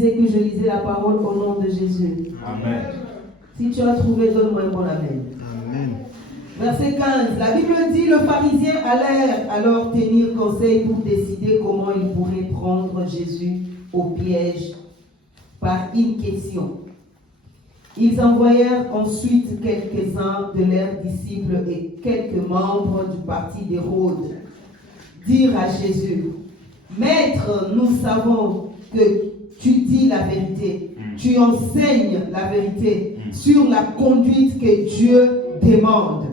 disait que je lisais la parole au nom de Jésus. Amen. Si tu as trouvé, donne-moi un bon amen. Amen. Verset 15, la Bible dit, le pharisien allait alors tenir conseil pour décider comment il pourrait prendre Jésus au piège par une question. Ils envoyèrent ensuite quelques-uns de leurs disciples et quelques membres du parti d'Hérode dire à Jésus, Maître, nous savons que tu dis la vérité, tu enseignes la vérité sur la conduite que Dieu demande.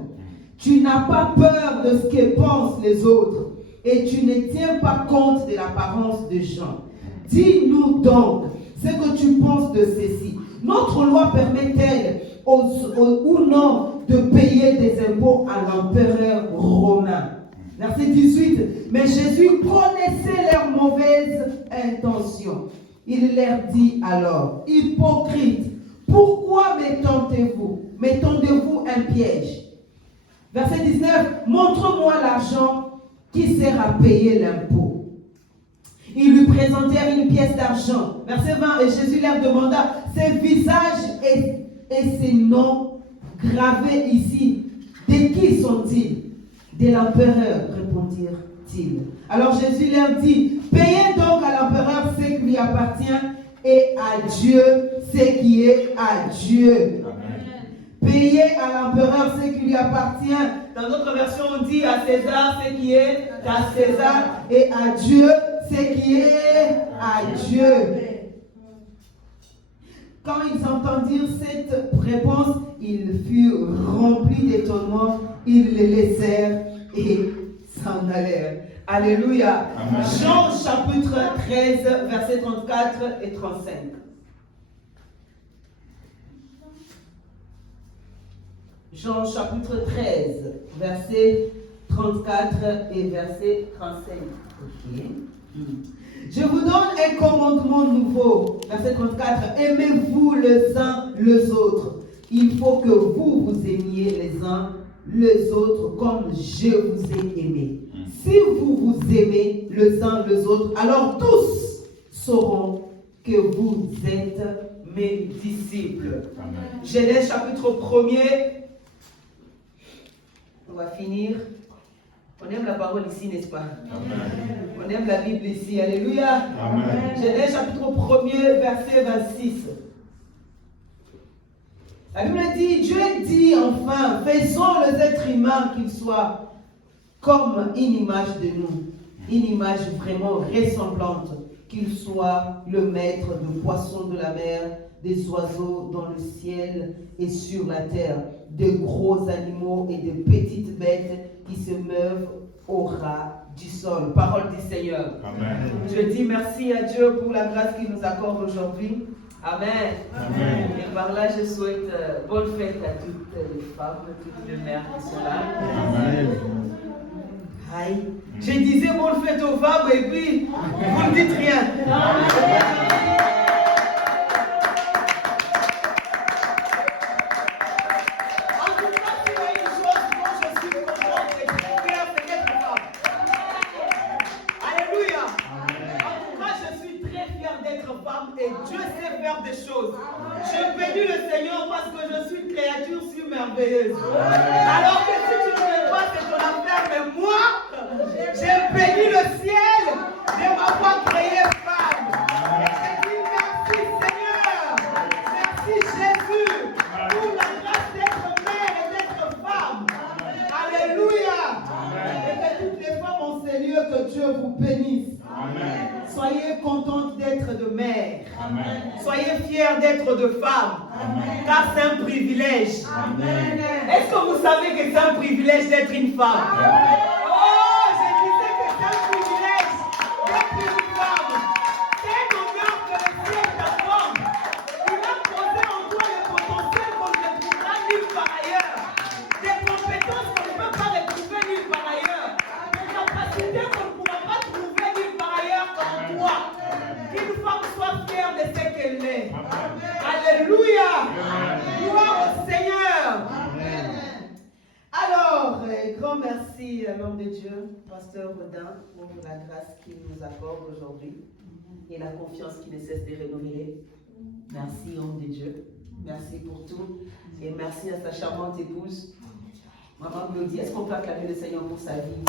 Tu n'as pas peur de ce que pensent les autres et tu ne tiens pas compte de l'apparence des gens. Dis-nous donc ce que tu penses de ceci. Notre loi permet-elle ou non de payer des impôts à l'empereur romain? Verset 18. Mais Jésus connaissait leurs mauvaises intentions. Il leur dit alors, hypocrite, pourquoi m'étendez-vous un piège? Verset 19, montre-moi l'argent qui sert à payer l'impôt. Ils lui présentèrent une pièce d'argent. Verset 20, et Jésus leur demanda, ces visages et ces noms gravés ici, de qui sont-ils? De l'empereur, répondirent-ils. Alors Jésus leur dit, payez donc à l'empereur ce qui lui appartient et à Dieu ce qui est à Dieu. Amen. Payez à l'empereur ce qui lui appartient. Dans notre version, on dit à César ce qui est à César et à Dieu ce qui est à Dieu. Quand ils entendirent cette réponse, ils furent remplis d'étonnement. Ils les laissèrent et s'en allèrent. Alléluia. Amen. Jean chapitre 13, versets 34 et 35. Jean chapitre 13, verset 34 et verset 35. Okay. Je vous donne un commandement nouveau. Verset 34. Aimez-vous les uns les autres. Il faut que vous vous aimiez les uns les autres comme je vous ai aimé. Si vous vous aimez les uns les autres, alors tous sauront que vous êtes mes disciples. Amen. Genèse chapitre 1er. On va finir. On aime la parole ici, n'est-ce pas? Amen. On aime la Bible ici. Alléluia. Amen. Genèse chapitre 1er, verset 26. La Bible dit, Dieu dit enfin, faisons les êtres humains qu'ils soient comme une image de nous, une image vraiment ressemblante, qu'ils soient le maître de poissons de la mer, des oiseaux dans le ciel et sur la terre, de gros animaux et de petites bêtes qui se meuvent au ras du sol. Parole du Seigneur. Amen. Je dis merci à Dieu pour la grâce qu'il nous accorde aujourd'hui. Amen. Amen. Et par là, je souhaite bonne fête à toutes les femmes, toutes les mères qui sont là. Amen. Aïe. Je disais bonne fête aux femmes et puis vous ne dites rien. Amen. Et Dieu sait faire des choses. Je bénis le Seigneur parce que je suis une créature si merveilleuse. Alors que si tu ne sais pas, c'est ton affaire, mais moi, j'ai béni le ciel de m'avoir créé femme. Je dis merci Seigneur, merci Jésus pour la grâce d'être mère et d'être femme. Alléluia. Et que toutes les femmes en Seigneur, que Dieu vous bénisse. Amen. Soyez contentes d'être de mère. Amen. Soyez fiers d'être de femme. Amen. Car c'est un privilège. Amen. Est-ce que vous savez que c'est un privilège d'être une femme? Amen. Oh, je disais que c'est un privilège d'être une femme. C'est un honneur que le ciel t'accorde. Il a posé en toi le potentiel qu'on ne trouvera nulle part ailleurs. Des compétences qu'on ne peut pas retrouver nulle part ailleurs. Des capacités qu'on ne pourra pas trouver nulle part ailleurs qu'en toi. Qu'une femme soit fière de ce qu'elle est. Amen. Alléluia. Amen. Gloire au Seigneur. Amen. Alors, grand merci à l'homme de Dieu, Pasteur Rodin, pour la grâce qu'il nous accorde aujourd'hui et la confiance qu'il ne cesse de renouveler. Merci, homme de Dieu. Merci pour tout. Et merci à sa charmante épouse, Maman Claudie. Est-ce qu'on peut acclamer le Seigneur pour sa vie?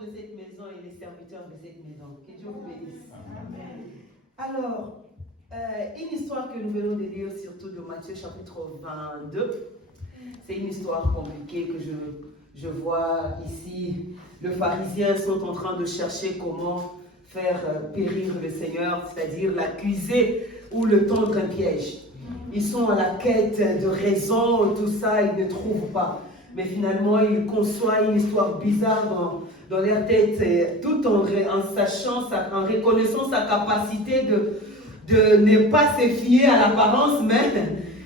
De cette maison et les serviteurs de cette maison. Que Dieu vous bénisse. Amen. Alors, une histoire que nous venons de lire, surtout de Matthieu chapitre 22, c'est une histoire compliquée que je vois ici. Les pharisiens sont en train de chercher comment faire périr le Seigneur, c'est-à-dire l'accuser ou le tendre un piège. Ils sont à la quête de raison, tout ça, ils ne trouvent pas. Mais finalement, ils conçoivent une histoire bizarre dans leur tête, tout en sachant, en reconnaissant sa capacité de ne pas se fier à l'apparence, mais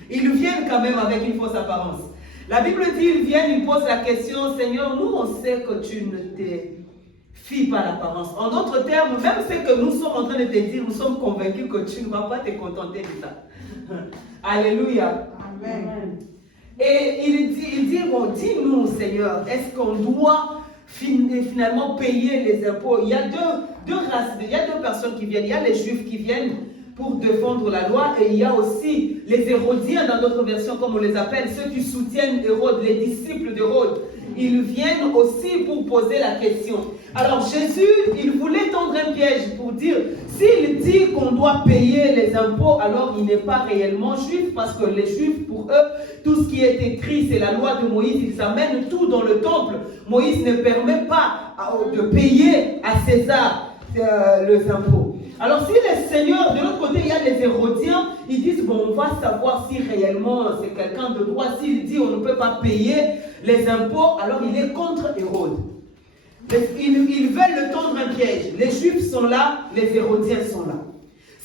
ils viennent quand même avec une fausse apparence. La Bible dit, ils viennent, ils posent la question, Seigneur, nous on sait que tu ne te fies pas à l'apparence. En d'autres termes, même ce que nous sommes en train de te dire, nous sommes convaincus que tu ne vas pas te contenter de ça. Alléluia. Amen. Et il dit, bon, dis-nous, Seigneur, est-ce qu'on doit finalement payer les impôts? Il y a deux races, il y a deux personnes qui viennent. Il y a les Juifs qui viennent pour défendre la loi, et il y a aussi les Hérodiens, dans d'autres versions, comme on les appelle, ceux qui soutiennent Hérode, les disciples d'Hérode. Ils viennent aussi pour poser la question. Alors Jésus, il voulait tendre un piège pour dire, s'il dit qu'on doit payer les impôts, alors il n'est pas réellement juif, parce que les Juifs, pour eux, tout ce qui est écrit, c'est la loi de Moïse, ils amènent tout dans le temple. Moïse ne permet pas de payer à César les impôts. Alors si les seigneurs, de l'autre côté, il y a les Hérodiens, ils disent, bon, on va savoir si réellement c'est quelqu'un de droit. S'il dit on ne peut pas payer les impôts, alors il est contre Hérode. Ils veulent le tendre un piège. Les Juifs sont là, les Hérodiens sont là.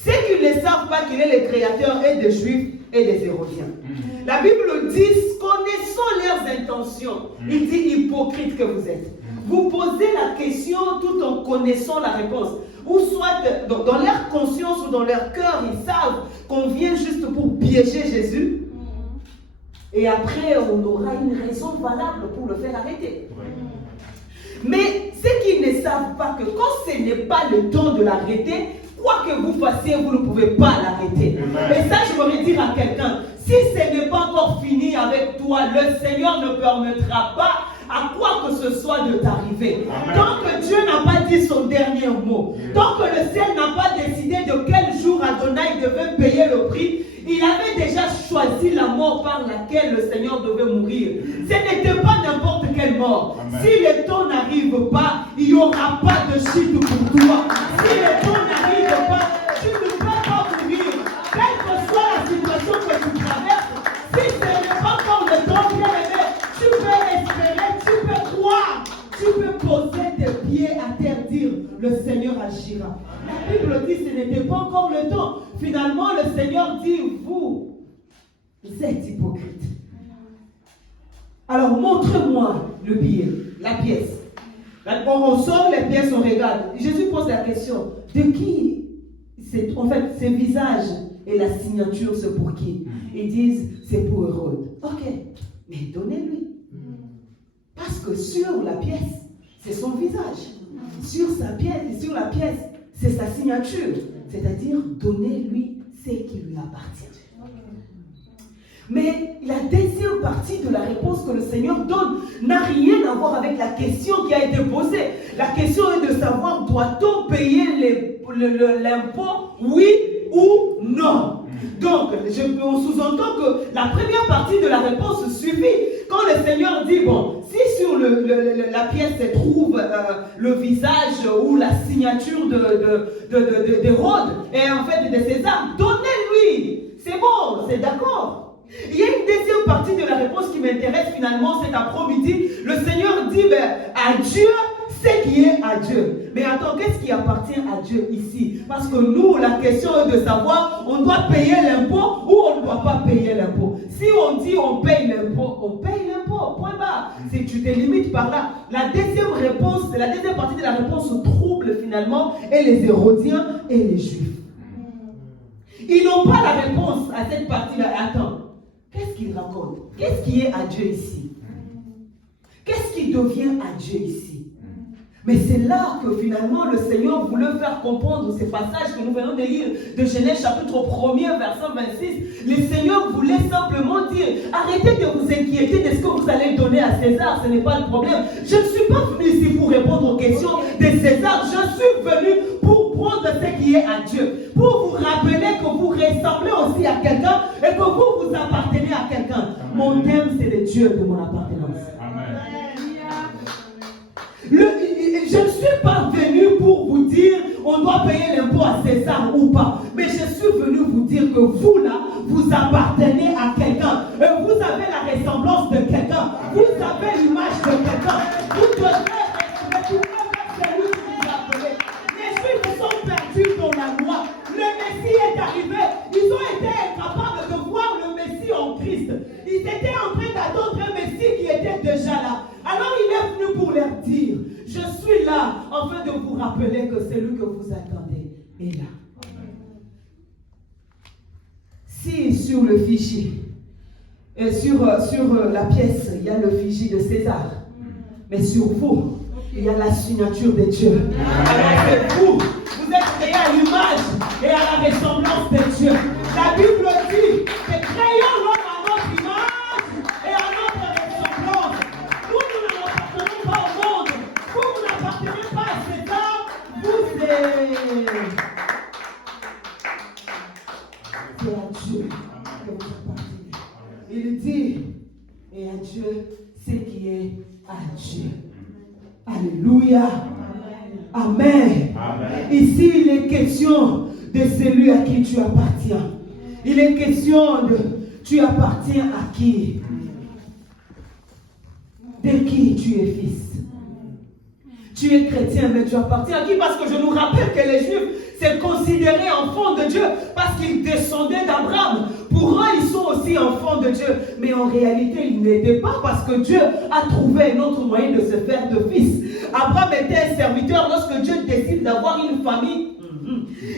Ceux qui ne savent pas qu'il est le créateur et des Juifs et des Hérodiens. La Bible dit, connaissant leurs intentions, il dit hypocrite que vous êtes. Vous posez la question tout en connaissant la réponse. Ou soit dans leur conscience ou dans leur cœur, ils savent qu'on vient juste pour piéger Jésus. Et après, on aura une raison valable pour le faire arrêter. Mais ceux qui ne savent pas que quand ce n'est pas le temps de l'arrêter, quoi que vous fassiez, vous ne pouvez pas l'arrêter. Et ça, je voudrais dire à quelqu'un, si ce n'est pas encore fini avec toi, le Seigneur ne permettra pas à quoi que ce soit de t'arriver. Tant que Dieu n'a pas dit son dernier mot, tant que le ciel n'a pas décidé de quel jour Adonai devait payer le prix, il avait déjà choisi la mort par laquelle le Seigneur devait mourir. Ce n'était pas n'importe quelle mort. Amen. Si le temps n'arrive pas, il n'y aura pas de chute pour toi. Si le temps n'arrive pas, tu ne peux pas mourir. Quelle que soit la situation que tu traverses, si ce n'est pas encore le temps, bien aimé, tu peux espérer, tu peux croire, tu peux poser tes pieds à terre, dire le Seigneur agira. La Bible dit ce n'était pas encore le temps. Finalement, le Seigneur dit, vous êtes hypocrite. Alors, montre-moi le billet, la pièce. On sort les pièces, on regarde. Jésus pose la question, de qui c'est, en fait, ces visages et la signature, c'est pour qui? Ils disent, c'est pour Hérode. Ok, mais donnez-lui. Parce que sur la pièce, c'est son visage. Sur la pièce, c'est sa signature. C'est-à-dire, donnez-lui ce qui lui appartient. Mais la deuxième partie de la réponse que le Seigneur donne n'a rien à voir avec la question qui a été posée. La question est de savoir, doit-on payer l'impôt, oui ou non? Donc, on sous-entend que la première partie de la réponse suffit. Quand le Seigneur dit, bon, si sur la pièce se trouve le visage ou la signature d'Hérode et en fait de César, donnez-lui. C'est bon, c'est d'accord. Il y a une deuxième partie de la réponse qui m'intéresse finalement cet après-midi. Le Seigneur dit, à Dieu, ce qui est à Dieu. Mais attends, qu'est-ce qui appartient à Dieu ici? Parce que nous, la question est de savoir, on doit payer l'impôt ou on ne doit pas payer l'impôt. Si on dit on paye l'impôt, point barre. Si tu te limites par là. La deuxième partie de la réponse trouble finalement et les Hérodiens et les Juifs. Ils n'ont pas la réponse à cette partie-là. Attends, qu'est-ce qu'il raconte? Qu'est-ce qui est à Dieu ici? Qu'est-ce qui devient à Dieu ici? Mais c'est là que finalement le Seigneur voulait faire comprendre ces passages que nous venons de lire de Genèse chapitre 1er verset 26. Le Seigneur voulait simplement dire, arrêtez de vous inquiéter de ce que vous allez donner à César, ce n'est pas le problème. Je ne suis pas venu ici pour répondre aux questions de César, je suis venu pour prendre ce qui est à Dieu, pour vous rappeler que vous ressemblez aussi à quelqu'un et que vous appartenez à quelqu'un. Mon thème, c'est le Dieu de mon appartenance. Amen. Je ne suis pas venu pour vous dire on doit payer l'impôt à César ou pas. Mais je suis venu vous dire que vous là, vous appartenez à quelqu'un. Vous avez la ressemblance de quelqu'un. Vous avez l'image de quelqu'un. Vous devez retourner vers celui qui vous appelez. Les Juifs sont perdus dans la loi. Le Messie est arrivé. Ils ont été incapables de voir le Messie en Christ. Ils étaient en train d'attendre un Messie qui était déjà là. Alors il est venu pour leur dire, je suis là afin de vous rappeler que celui que vous attendez est là. Si sur le fichier, et sur la pièce, il y a le fichier de César, mais sur vous, il y a la signature de Dieu. Alors que vous êtes créés à l'image et à la ressemblance de Dieu. La Bible dit que créons l'homme à notre image et à notre ressemblance. Nous n'appartenons pas au monde. Vous n'appartenez pas à César. Vous êtes... C'est à Dieu que vous appartenez. Il dit, et à Dieu, ce qui est à Dieu. Alléluia. Amen. Amen. Ici, il est question de celui à qui tu appartiens. Il est question de tu appartiens à qui? De qui tu es fils? Tu es chrétien, mais tu appartiens à qui? Parce que je nous rappelle que les Juifs se considéraient enfants de Dieu parce qu'ils descendaient d'Abraham. Pour eux, ils sont aussi enfants de Dieu. Mais en réalité, ils n'étaient pas parce que Dieu a trouvé un autre moyen de se faire de fils. Abraham était un serviteur. Lorsque Dieu décide d'avoir une famille,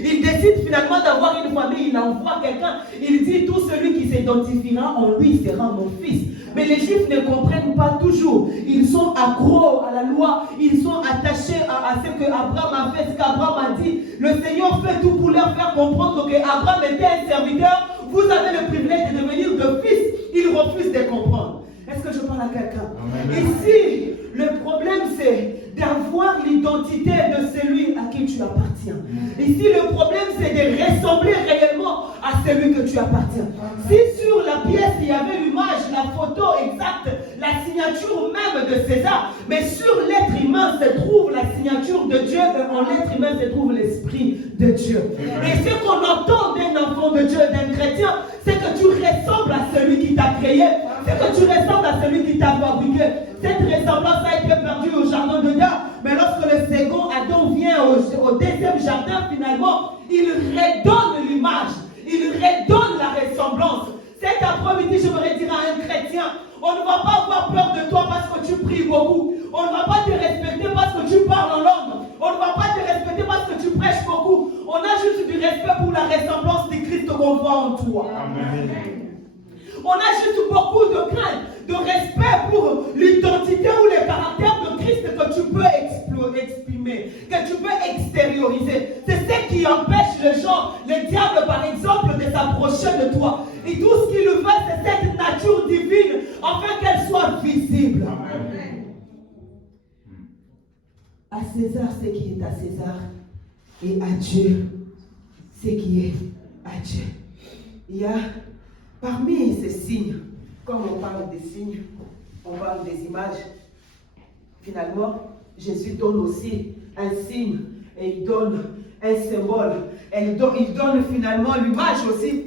il décide finalement d'avoir une famille, il envoie quelqu'un, il dit tout celui qui s'identifiera en lui sera mon fils. Mais les Juifs ne comprennent pas toujours. Ils sont accros à la loi, ils sont attachés à ce que Abraham a fait, ce qu'Abraham a dit. Le Seigneur fait tout pour leur faire comprendre qu'Abraham était un serviteur. Vous avez le privilège de devenir de fils. Ils refusent de comprendre. Est-ce que je parle à quelqu'un? Ici, le problème c'est d'avoir l'identité de celui à qui tu appartiens. Ici, le problème c'est de ressembler réellement à celui que tu appartiens. Si sur la pièce il y avait l'image, la photo exacte, la signature même de César, mais sur l'être humain se trouve la signature de Dieu, et en l'être humain se trouve l'esprit de Dieu. Et ce qu'on entend d'un enfant de Dieu, d'un chrétien, c'est que tu ressembles à celui qui t'a créé, c'est que tu ressembles à celui qui t'a fabriqué. Cette ressemblance a été perdue au jardin de Dieu, mais lorsque le second Adam vient au deuxième jardin, finalement, il redonne l'image, il redonne la ressemblance. Cet après-midi, je voudrais dire à un chrétien, on ne va pas avoir peur de toi parce que tu pries beaucoup. On ne va pas te respecter parce que tu parles en langue. On ne va pas te respecter parce que tu prêches beaucoup. On a juste du respect pour la ressemblance de Christ qu'on voit en toi. Amen. On a juste beaucoup de crainte, de respect pour l'identité ou le caractère de Christ que tu peux exprimer, que tu peux extérioriser. C'est ce qui empêche les gens, le diable par exemple, de s'approcher de toi. Et tout ce qu'il veut, c'est cette nature divine afin qu'elle soit visible. Amen. À César ce qui est à César et à Dieu ce qui est à Dieu. Il y a parmi ces signes, comme on parle des signes, on parle des images, finalement, Jésus donne aussi un signe et il donne un symbole. Il donne finalement l'image aussi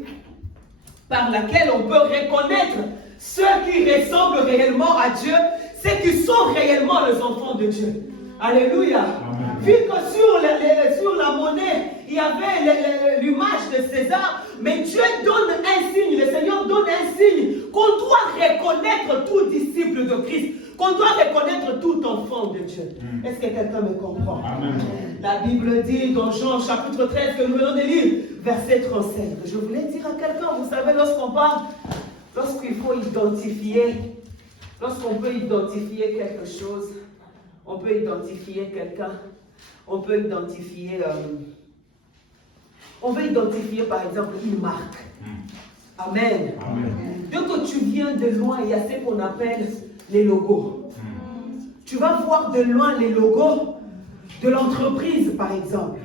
par laquelle on peut reconnaître ceux qui ressemblent réellement à Dieu, ceux qui sont réellement les enfants de Dieu. Alléluia. Vu que sur la monnaie, il y avait l'image de César, mais Dieu donne un signe, le Seigneur donne un signe qu'on doit reconnaître tout disciple de Christ, qu'on doit reconnaître tout enfant de Dieu. Est-ce que quelqu'un me comprend? Amen. La Bible dit dans Jean chapitre 13 que nous venons de lire, verset 37. Je voulais dire à quelqu'un, vous savez, lorsqu'on parle lorsqu'il faut identifier, lorsqu'on peut identifier quelque chose, on peut identifier quelqu'un, on peut identifier par exemple une marque. Amen. Dès que tu viens de loin, il y a ce qu'on appelle les logos. Tu vas voir de loin les logos de l'entreprise, par exemple.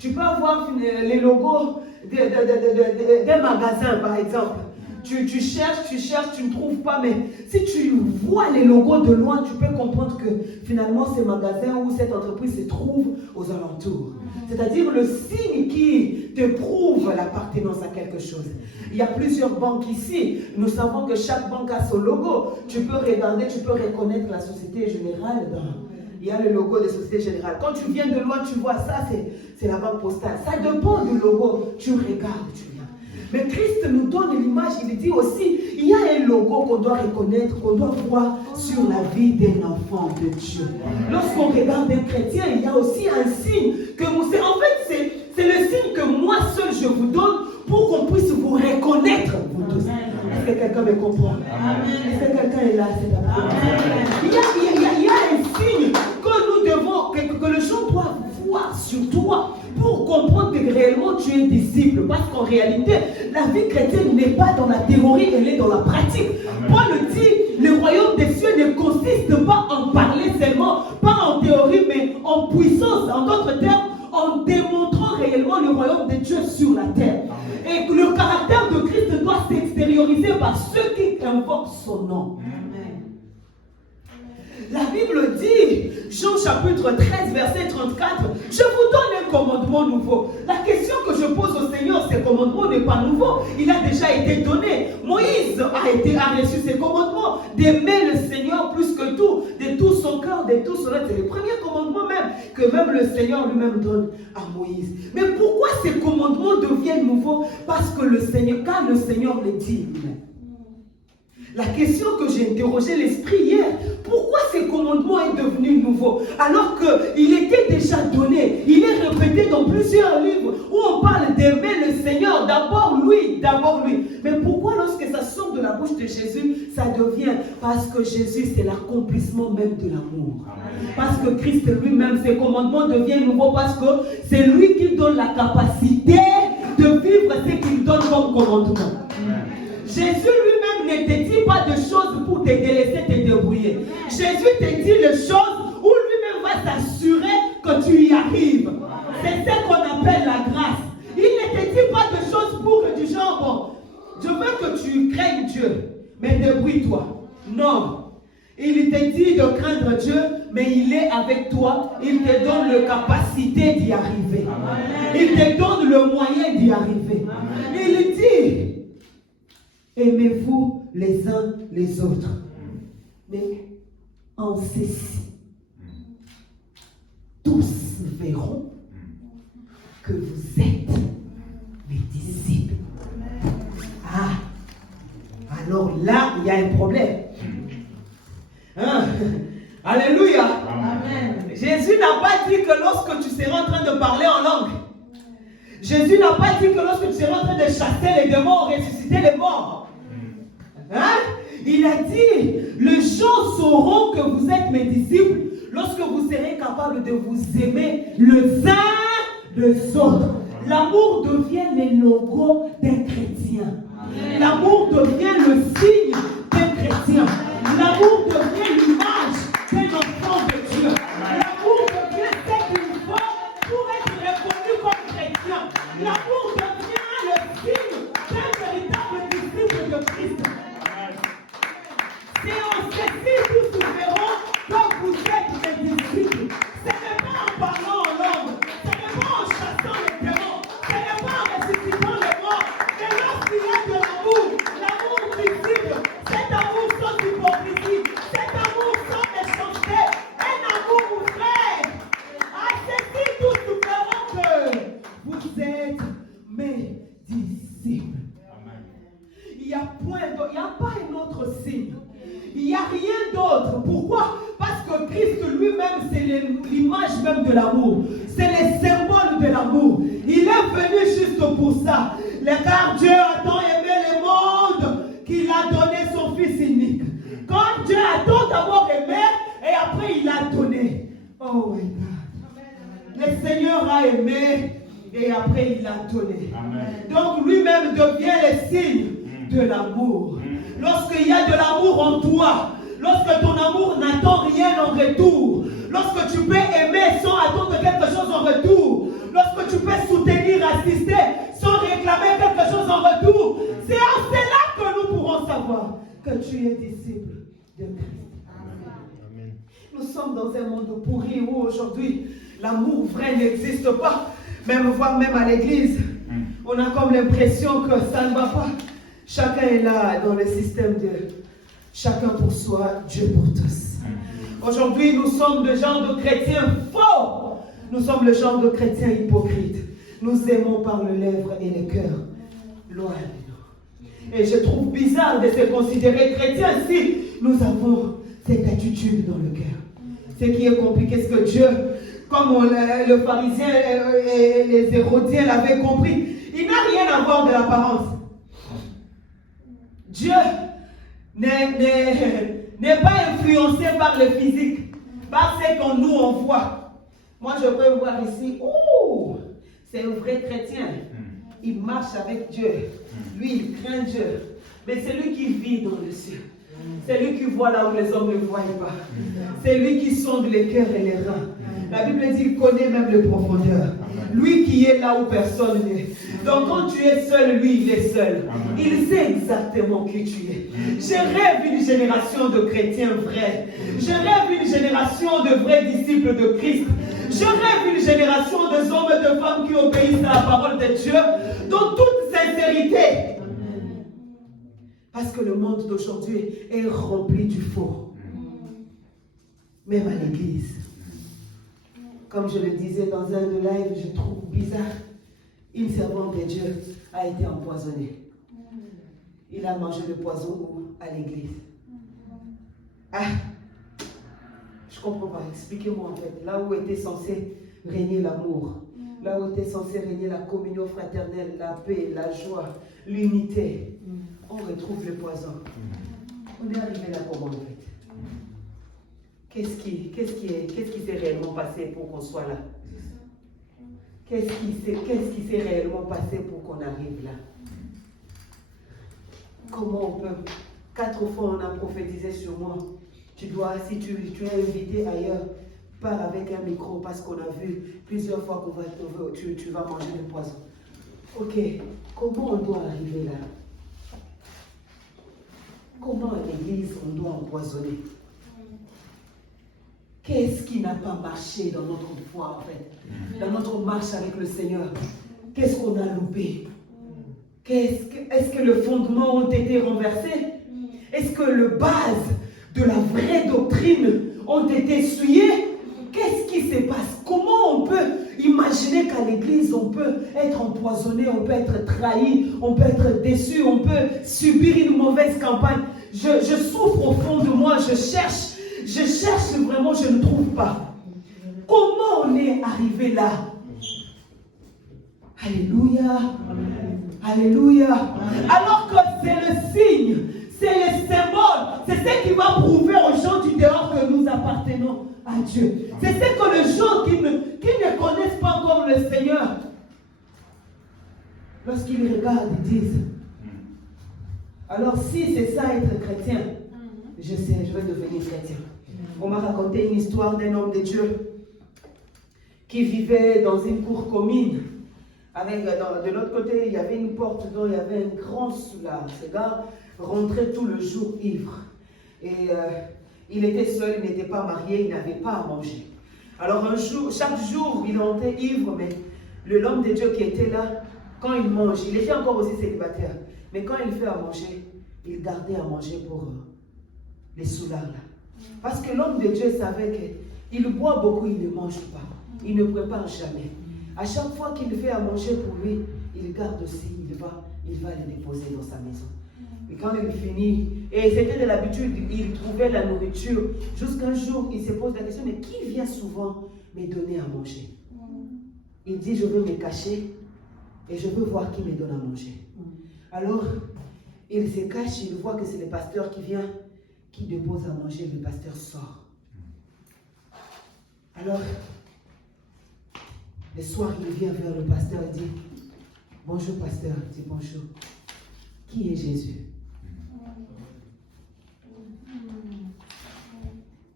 Tu peux avoir les logos des magasins, par exemple. Tu cherches, tu ne trouves pas, mais si tu vois les logos de loin, tu peux comprendre que finalement, ces magasins ou cette entreprise se trouve aux alentours. C'est-à-dire le signe qui te prouve l'appartenance à quelque chose. Il y a plusieurs banques ici. Nous savons que chaque banque a son logo. Tu peux regarder, tu peux reconnaître la Société Générale. Il y a le logo de Société Générale. Quand tu viens de loin, tu vois ça, c'est la banque postale. Ça dépend du logo. Tu regardes, tu viens. Mais Christ nous donne l'image, il dit aussi, il y a un logo qu'on doit reconnaître, qu'on doit voir sur la vie d'un enfant de Dieu. Lorsqu'on regarde un chrétien, il y a aussi un signe que vous savez. En fait, c'est le signe que moi seul je vous donne pour qu'on puisse vous reconnaître, vous tous. Est-ce que quelqu'un me comprend? Est-ce que quelqu'un est là cet après-midi? Il y a un signe que nous devons, que les gens doivent voir sur toi pour comprendre que réellement tu es disciple. Parce qu'en réalité, la vie chrétienne n'est pas dans la théorie, elle est dans la pratique. Paul le dit, le royaume des cieux ne consiste pas en parler seulement, pas en théorie, mais en puissance. En d'autres termes, en démontrant réellement le royaume de Dieu sur la terre. Et que le caractère de Christ doit s'extérioriser par ceux qui invoquent son nom. La Bible dit, Jean chapitre 13, verset 34, je vous donne un commandement nouveau. La question que je pose au Seigneur, ce commandement n'est pas nouveau. Il a déjà été donné. Moïse a reçu ce commandement d'aimer le Seigneur plus que tout, de tout son cœur, de tout son être. C'est le premier commandement même que même le Seigneur lui-même donne à Moïse. Mais pourquoi ces commandements deviennent nouveaux? Parce que le Seigneur, quand le Seigneur les dit lui-même. La question que j'ai interrogé l'esprit hier, pourquoi ce commandement est devenu nouveau alors qu'il était déjà donné? Il est répété dans plusieurs livres où on parle d'aimer le Seigneur, d'abord lui. Mais pourquoi lorsque ça sort de la bouche de Jésus, ça devient? Parce que Jésus c'est l'accomplissement même de l'amour. Parce que Christ lui-même, ses commandements deviennent nouveaux parce que c'est lui qui donne la capacité de vivre ce qu'il donne comme commandement. Jésus lui-même ne te dit pas de choses pour te délaisser te débrouiller. Jésus te dit les choses où lui-même va t'assurer que tu y arrives. C'est ce qu'on appelle la grâce. Il ne te dit pas de choses pour du genre, bon, je veux que tu craignes Dieu, mais débrouille-toi. Non. Il te dit de craindre Dieu, mais il est avec toi. Il te donne la capacité d'y arriver. Il te donne le moyen d'y arriver. Il dit, aimez-vous les uns les autres. Mais en ceci, tous verront que vous êtes mes disciples. Ah, alors là, il y a un problème. Hein? Alléluia. Amen. Jésus n'a pas dit que lorsque tu seras en train de parler en langue, Jésus n'a pas dit que lorsque tu seras en train de chasser les démons, ressusciter les morts. Hein? Il a dit, les gens sauront que vous êtes mes disciples lorsque vous serez capables de vous aimer les uns les autres. L'amour devient le logo d'un chrétien. L'amour devient le signe d'un chrétien. L'amour devient l'image d'un enfant de Dieu. L'amour devient ce qu'il faut pour être reconnu comme chrétien. L'amour devient le signe d'un véritable disciple de Christ. C'est en ceci que nous verrons que vous êtes des disciples. Ce n'est pas en parlant en langue, ce n'est pas en chassant les démons, ce n'est pas en ressuscitant les morts, mais lorsqu'il y a de l'amour visible, cet amour sans hypocrisie, cet amour sans méchanceté, un amour vrai. À ceci tous nous verrons que vous êtes mes disciples. Il n'y a pas un autre signe. Il n'y a rien d'autre. Pourquoi? Parce que Christ lui-même, c'est l'image même de l'amour. C'est le symbole de l'amour. Il est venu juste pour ça. Car Dieu a tant aimé le monde qu'il a Oh my God. Le Seigneur a aimé et après il a donné. Amen. Donc lui-même devient le signe de l'amour. Lorsqu'il y a de l'amour en toi, lorsque ton amour n'attend rien en retour, lorsque tu peux aimer sans attendre quelque chose en retour, lorsque tu peux soutenir, assister sans réclamer quelque chose en retour, c'est en cela que nous pourrons savoir que tu es disciple de Christ. Amen. Nous sommes dans un monde pourri où aujourd'hui l'amour vrai n'existe pas, voire même à l'église. On a comme l'impression que ça ne va pas. Chacun est là dans le système de chacun pour soi, Dieu pour tous. Aujourd'hui, nous sommes le genre de chrétiens faux. Nous sommes le genre de chrétiens hypocrites. Nous aimons par les lèvres et le cœur. Loin de nous. Et je trouve bizarre de se considérer chrétien si nous avons cette attitude dans le cœur. Ce qui est compliqué, c'est que Dieu, comme le pharisien et les hérodiens l'avaient compris, il n'a rien à voir de l'apparence. Dieu n'est pas influencé par le physique, par ce qu'on nous envoie. Moi, je peux voir ici, c'est un vrai chrétien. Il marche avec Dieu. Lui, il craint Dieu. Mais c'est lui qui vit dans le ciel. C'est lui qui voit là où les hommes ne voient pas. C'est lui qui sonde les cœurs et les reins. La Bible dit qu'il connaît même les profondeurs. Lui qui est là où personne n'est. Donc quand tu es seul, lui, il est seul. Il sait exactement qui tu es. Je rêve une génération de chrétiens vrais. Je rêve une génération de vrais disciples de Christ. Je rêve une génération de hommes et de femmes qui obéissent à la parole de Dieu dans toute sincérité. Parce que le monde d'aujourd'hui est rempli du faux. Même à l'église. Comme je le disais dans un de live, je trouve bizarre. Une servante de Dieu a été empoisonnée. Il a mangé le poison à l'église. Je ne comprends pas. Expliquez-moi en fait. Là où était censé régner l'amour, là où était censé régner la communion fraternelle, la paix, la joie, l'unité, on retrouve le poison. On est arrivé là comment en fait? Qu'est-ce qui s'est réellement passé pour qu'on soit là? Qu'est-ce qui s'est réellement passé pour qu'on arrive là? Comment on peut? 4 fois on a prophétisé sur moi. Tu dois, si tu es invité ailleurs, pars avec un micro parce qu'on a vu plusieurs fois que tu vas manger le poison. Ok, comment on doit arriver là? Comment à l'église on doit empoisonner? Qu'est-ce qui n'a pas marché dans notre foi, en fait? Dans notre marche avec le Seigneur? Qu'est-ce qu'on a loupé? Est-ce que les fondements ont été renversés? Est-ce que les bases de la vraie doctrine ont été essuyées? Qu'est-ce qui se passe? Comment on peut imaginer qu'à l'église, on peut être empoisonné, on peut être trahi, on peut être déçu, on peut subir une mauvaise campagne? Je souffre au fond de moi, je cherche vraiment, je ne trouve pas. Comment on est arrivé là? Alléluia. Alléluia. Alors que c'est le signe, c'est le symbole, c'est ce qui va prouver aux gens du dehors que nous appartenons à Dieu. C'est ce que les gens qui ne connaissent pas encore le Seigneur, lorsqu'ils regardent, ils disent, alors si c'est ça être chrétien, je sais, je vais devenir chrétien. On m'a raconté une histoire d'un homme de Dieu qui vivait dans une cour commune. De l'autre côté, il y avait une porte dont il y avait un grand soulard. Ce gars rentrait tout le jour ivre. Et il était seul, il n'était pas marié, il n'avait pas à manger. Alors chaque jour, il rentrait ivre, mais l'homme de Dieu qui était là, quand il mange, il était encore aussi célibataire. Mais quand il fait à manger, il gardait à manger pour les soulards là. Parce que l'homme de Dieu savait qu'il boit beaucoup, il ne mange pas. Il ne prépare jamais. À chaque fois qu'il fait à manger pour lui, il garde aussi, il va le déposer dans sa maison. Et quand il finit, et c'était de l'habitude, il trouvait la nourriture. Jusqu'un jour, il se pose la question, mais qui vient souvent me donner à manger? Il dit, je veux me cacher et je veux voir qui me donne à manger. Alors, il se cache, il voit que c'est le pasteur qui vient, qui dépose à manger, le pasteur sort. Alors, le soir, il vient vers le pasteur et dit, bonjour pasteur, il dit bonjour. Qui est Jésus?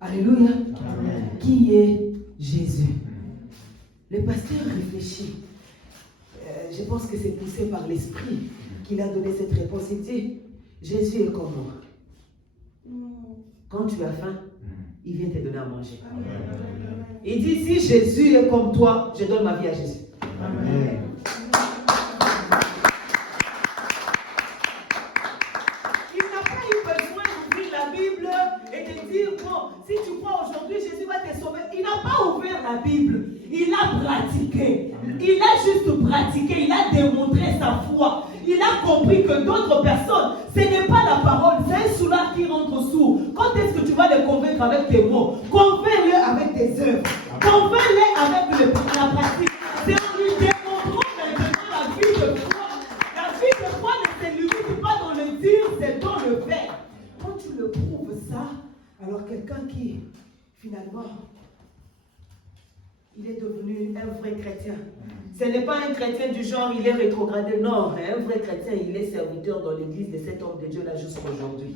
Alléluia. Amen. Qui est Jésus? Le pasteur réfléchit. Je pense que c'est poussé par l'esprit qu'il a donné cette réponse. Il dit, Jésus est comme moi. Quand tu as faim, il vient te donner à manger. Il dit, si Jésus est comme toi, je donne ma vie à Jésus. Amen. Il n'a pas eu besoin d'ouvrir la Bible et de dire, bon, si tu crois aujourd'hui, Jésus va te sauver. Il n'a pas ouvert la Bible. Il a pratiqué. Il a juste pratiqué. Il a démontré sa foi. Il a compris que d'autres personnes, ce n'est pas la parole, c'est un soulard qui rentre sourd. Quand est-ce que tu vas les convaincre avec tes mots? Convainc-les avec tes œuvres. Convainc-les avec la pratique. C'est en lui démontrant maintenant la vie de foi. La vie de foi ne se limite pas dans le dire, c'est dans le faire. Quand tu le prouves ça, alors quelqu'un qui, finalement, il est devenu un vrai chrétien. Ce n'est pas un chrétien du genre, il est rétrogradé. Non, un vrai chrétien, il est serviteur dans l'église de cet homme de Dieu là jusqu'à aujourd'hui.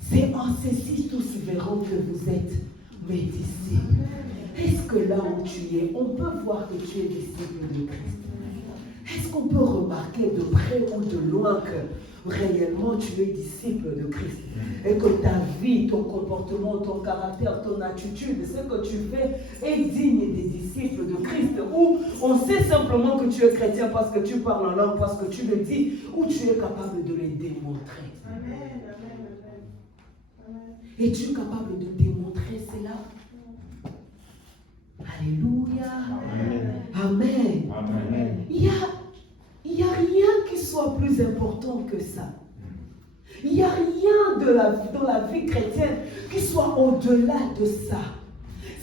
C'est en ceci tous verront que vous êtes mes disciples. Est-ce que là où tu es, on peut voir que tu es disciple de Christ? Est-ce qu'on peut remarquer de près ou de loin que réellement tu es disciple de Christ et que ta vie, ton comportement, ton caractère, ton attitude, ce que tu fais est digne des disciples de Christ, ou on sait simplement que tu es chrétien parce que tu parles en langue, parce que tu le dis, ou tu es capable de le démontrer. Amen. Es-tu capable de démontrer cela? Alléluia. Amen. Amen. Il n'y a rien qui soit plus important que ça. Il n'y a rien dans la vie chrétienne qui soit au-delà de ça.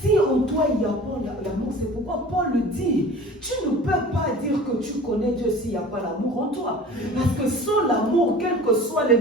Si en toi il n'y a pas l'amour, c'est pourquoi Paul le dit. Tu ne peux pas dire que tu connais Dieu s'il n'y a pas l'amour en toi. Parce que sans l'amour, quelles que soient les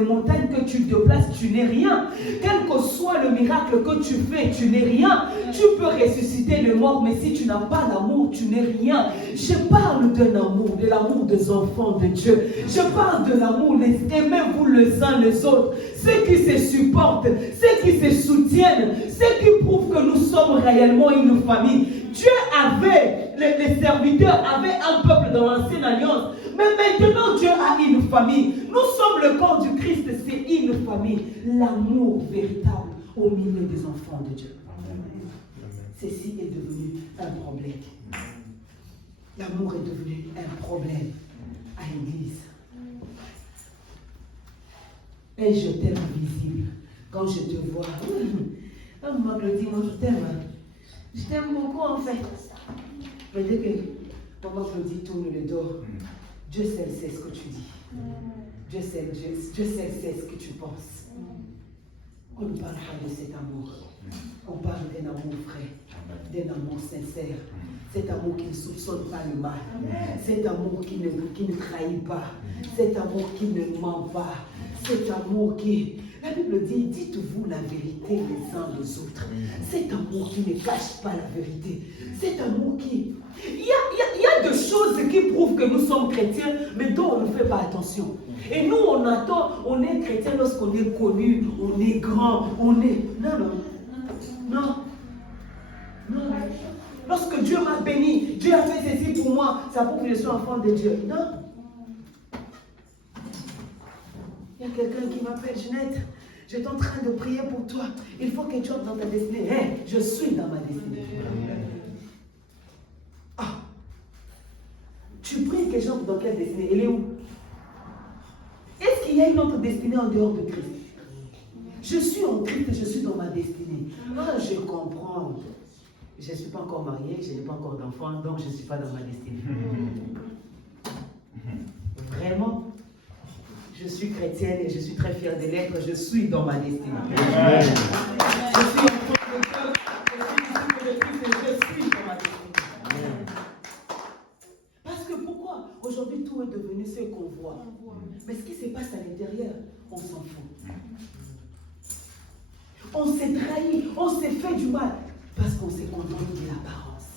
montagnes que tu déplaces, tu n'es rien. Quel que soit le miracle que tu fais, tu n'es rien. Tu peux ressusciter les morts, mais si tu n'as pas l'amour, tu n'es rien. Je parle d'un amour, de l'amour des enfants de Dieu. Je parle de l'amour, aimez-vous les uns les autres. Ceux qui se supportent, ceux qui se soutiennent, ceux qui prouvent que nous sommes réellement une famille. Dieu avait, les serviteurs avaient un peuple dans l'ancienne alliance, mais maintenant Dieu a une famille. Nous sommes le corps du Christ, c'est une famille. L'amour véritable au milieu des enfants de Dieu. Ceci est devenu un problème. L'amour est devenu un problème à l'église. Et je t'aime visible. Quand je te vois, un moment me dit, moi je t'aime. Je t'aime beaucoup en fait. Mais dès que maman me dit, tourne le dos, Dieu seul sait ce que tu dis. Dieu seul sait ce que tu penses. On ne parle pas de cet amour. On parle d'un amour vrai, d'un amour sincère. Cet amour qui ne soupçonne pas le mal. Cet amour qui ne trahit pas. Cet amour qui ne ment pas. Cet amour qui... La Bible dit, dites-vous la vérité les uns les autres. Cet amour qui ne cache pas la vérité. Cet amour qui... Il y a des choses qui prouvent que nous sommes chrétiens, mais dont on ne fait pas attention. Et nous, on attend, on est chrétien lorsqu'on est connu, on est grand, on est... Non. Lorsque Dieu m'a béni, Dieu a fait ceci pour moi, ça prouve que je suis enfant de Dieu. Non. Il y a quelqu'un qui m'appelle, Jeanette, je suis en train de prier pour toi. Il faut que tu entres dans ta destinée. Hey, je suis dans ma destinée. Ah. Tu pries que j'entre dans quelle destinée? Elle est où? Est-ce qu'il y a une autre destinée en dehors de Christ? Je suis en Christ et je suis dans ma destinée. Ah, je comprends. Je ne suis pas encore mariée, je n'ai pas encore d'enfant, donc je ne suis pas dans ma destinée. Vraiment, je suis chrétienne et je suis très fière de l'être, je suis dans ma destinée. Je suis enfant de Dieu, je suis dans ma destinée. Parce que pourquoi? Aujourd'hui, tout est devenu ce qu'on voit. Mais ce qui se passe à l'intérieur, on s'en fout. On s'est trahi, on On s'est fait du mal parce qu'on s'est contenté de l'apparence.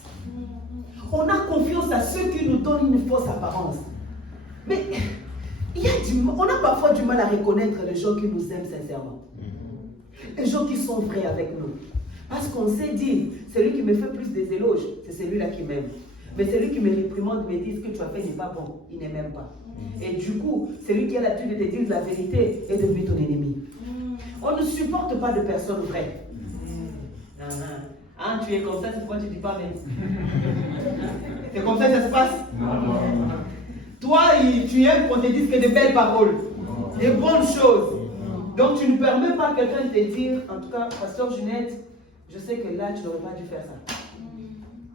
On a confiance à ceux qui nous donnent une fausse apparence. Mais on a parfois du mal à reconnaître les gens qui nous aiment sincèrement. Les gens qui sont vrais avec nous. Parce qu'on sait dire, celui qui me fait plus des éloges, c'est celui-là qui m'aime. Mais celui qui me réprimande, me dit ce que tu as fait n'est pas bon, il ne m'aime pas. Et du coup, celui qui a l'habitude de te dire la vérité est devenu ton ennemi. On ne supporte pas de personnes vraies. Ah, tu es comme ça, c'est pourquoi tu ne dis pas même. C'est comme ça que ça se passe. Toi, tu aimes qu'on te dise que de belles paroles, des bonnes choses. Donc tu ne permets pas à quelqu'un de te dire, en tout cas, Pasteur Ginette, je sais que là, tu n'aurais pas dû faire ça.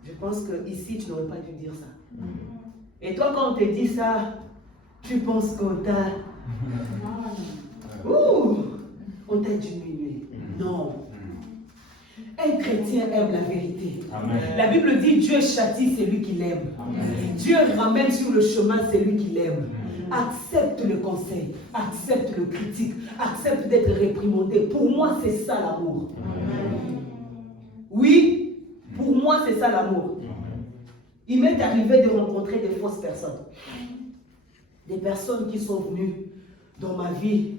Je pense qu'ici, tu n'aurais pas dû dire ça. Et toi, quand on te dit ça, tu penses qu'on t'a... on t'a diminué. Non. Un chrétien aime la vérité. Amen. La Bible dit Dieu châtie celui qui l'aime. Dieu ramène sur le chemin celui qui l'aime. Accepte le conseil, accepte le critique, accepte d'être réprimandé. Pour moi, c'est ça l'amour. Oui, pour moi, c'est ça l'amour. Il m'est arrivé de rencontrer des fausses personnes. Des personnes qui sont venues dans ma vie.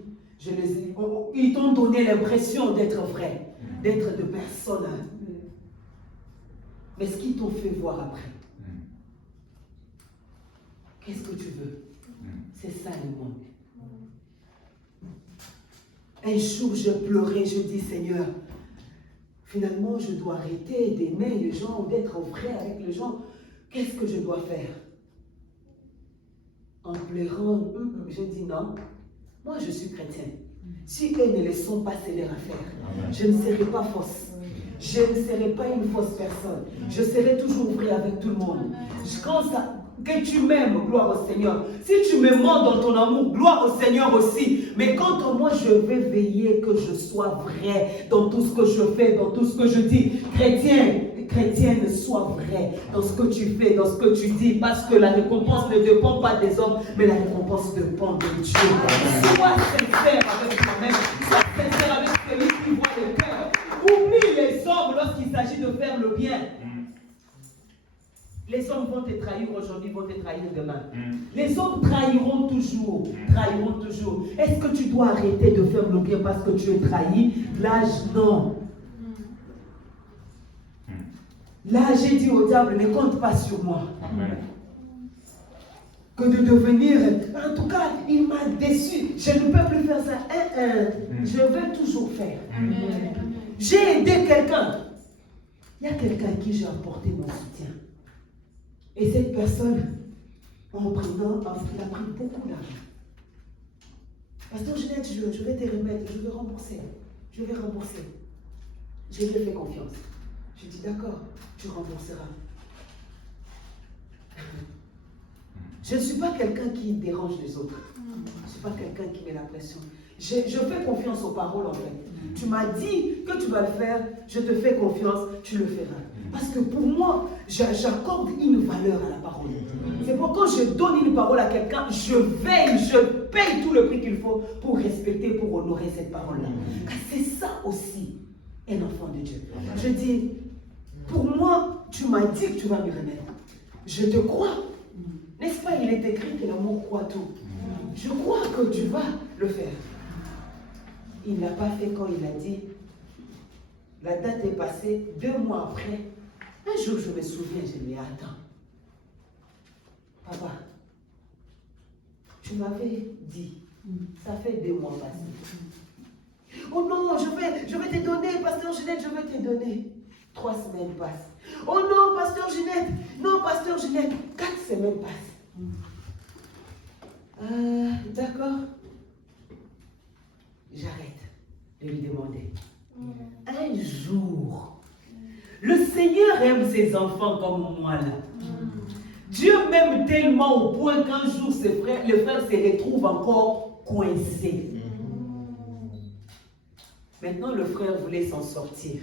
Ils t'ont donné l'impression d'être vrais, d'être de personnes. Mais ce qu'ils t'ont fait voir après, qu'est-ce que tu veux? C'est ça le monde. Un jour, je pleurais, je dis, Seigneur, finalement, je dois arrêter d'aimer les gens, d'être vrai avec les gens. Qu'est-ce que je dois faire? En pleurant, je dis non. Moi, je suis chrétienne. Si eux ne le sont pas, c'est leur affaire. Je ne serai pas fausse. Je ne serai pas une fausse personne. Je serai toujours vrai avec tout le monde. Que tu m'aimes, gloire au Seigneur. Si tu me mens dans ton amour, gloire au Seigneur aussi. Mais quant à moi, je vais veiller que je sois vrai dans tout ce que je fais, dans tout ce que je dis. Chrétienne, sois vrai dans ce que tu fais, dans ce que tu dis, parce que la récompense ne dépend pas des hommes, mais la récompense dépend de Dieu. Sois sincère avec toi-même, sois sincère avec celui qui voit le cœur. Oublie les hommes lorsqu'il s'agit de faire le bien. Les hommes vont te trahir aujourd'hui, vont te trahir demain. Les hommes trahiront toujours, trahiront toujours. Est-ce que tu dois arrêter de faire le bien parce que tu es trahi? Là, non. Là, j'ai dit au diable, ne compte pas sur moi. Amen. Que de devenir, en tout cas, il m'a déçu. Je ne peux plus faire ça. Je vais toujours faire. J'ai aidé quelqu'un. Il y a quelqu'un à qui j'ai apporté mon soutien. Et cette personne, en prenant, il a pris beaucoup d'argent. Pasteur Ginette, je vais te remettre, je vais rembourser. Je vais rembourser. Je lui ai fait confiance. Je dis d'accord, tu rembourseras. Je ne suis pas quelqu'un qui dérange les autres. Je ne suis pas quelqu'un qui met la pression. Je fais confiance aux paroles en fait. Tu m'as dit que tu vas le faire, je te fais confiance, tu le feras. Parce que pour moi, j'accorde une valeur à la parole. C'est pourquoi je donne une parole à quelqu'un, je veille, je paye tout le prix qu'il faut pour respecter, pour honorer cette parole-là. C'est ça aussi, un enfant de Dieu. Je dis, pour moi, tu m'as dit que tu vas me remettre. Je te crois. N'est-ce pas, il est écrit que l'amour croit tout. Je crois que tu vas le faire. Il n'a pas fait quand il a dit. La date est passée, 2 mois après. Un jour, je me souviens, je lui ai dit, attends. Papa, tu m'avais dit, ça fait 2 mois passés. Oh non, je vais te donner, Pasteur Ginette, je vais te donner. 3 semaines passent. Oh non, Pasteur Ginette, non, Pasteur Ginette, 4 semaines passent. D'accord. J'arrête de lui demander. Un jour, le Seigneur aime ses enfants comme moi là. Dieu m'aime tellement au point qu'un jour le frère se retrouve encore coincé. Maintenant, le frère voulait s'en sortir.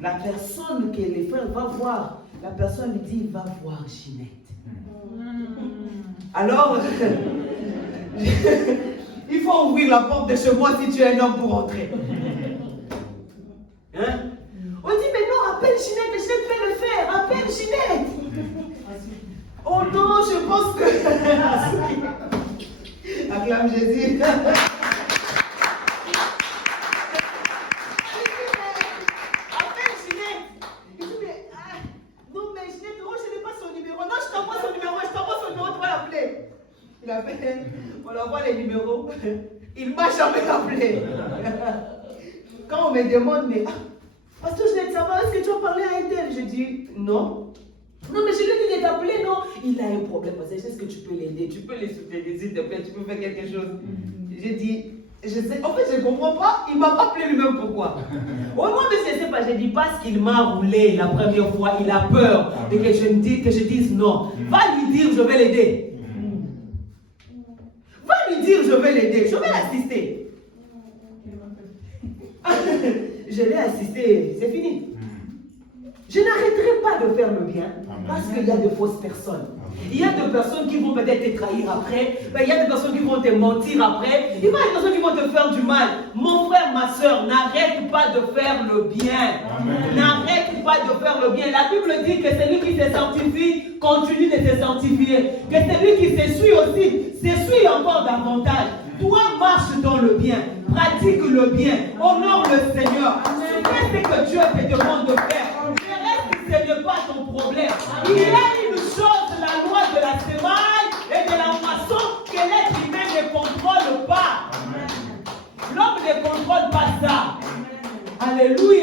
La personne que le frère va voir, la personne lui dit, va voir Ginette. Alors, il faut ouvrir la porte de chez moi si tu es un homme pour entrer. Hein? Non, je pense que... Acclame Jésus. On envoie les numéros. Il ne m'a jamais appelé. Quand on me demande, mais Pasteur Ginette, ça va, est-ce que tu as parlé à un tel? Je dis non. Non, mais je lui dis de t'appeler, non. Il a un problème. Est-ce que tu peux l'aider? Tu peux les soutenir, s'il te plaît, tu peux faire quelque chose. J'ai dit, je sais, en fait, je ne comprends pas. Il ne m'a pas appelé lui-même, pourquoi? Au moment de je ne sais pas, j'ai dit, parce qu'il m'a roulé la première fois, il a peur de que je dise non. Va lui dire, je vais l'aider. Va lui dire, je vais l'aider, je vais l'assister. Je l'ai assisté, c'est fini. Je n'arrêterai pas de faire le bien parce qu'il y a de fausses personnes. Il y a des personnes qui vont peut-être te trahir après. Il y a des personnes qui vont te mentir après. Il y a des personnes qui vont te faire du mal. Mon frère, ma soeur, n'arrête pas de faire le bien. N'arrête pas de faire le bien. La Bible dit que celui qui se sanctifie continue de se sanctifier. Que celui qui s'essuie aussi s'essuie encore davantage. Toi, marche dans le bien. Pratique le bien. Honore le Seigneur. Fais ce que Dieu te demande de faire. Ce n'est pas ton problème. Il y a une chose, la loi de la semaille et de la moisson, que l'être humain ne contrôle pas. L'homme ne contrôle pas ça. Alléluia.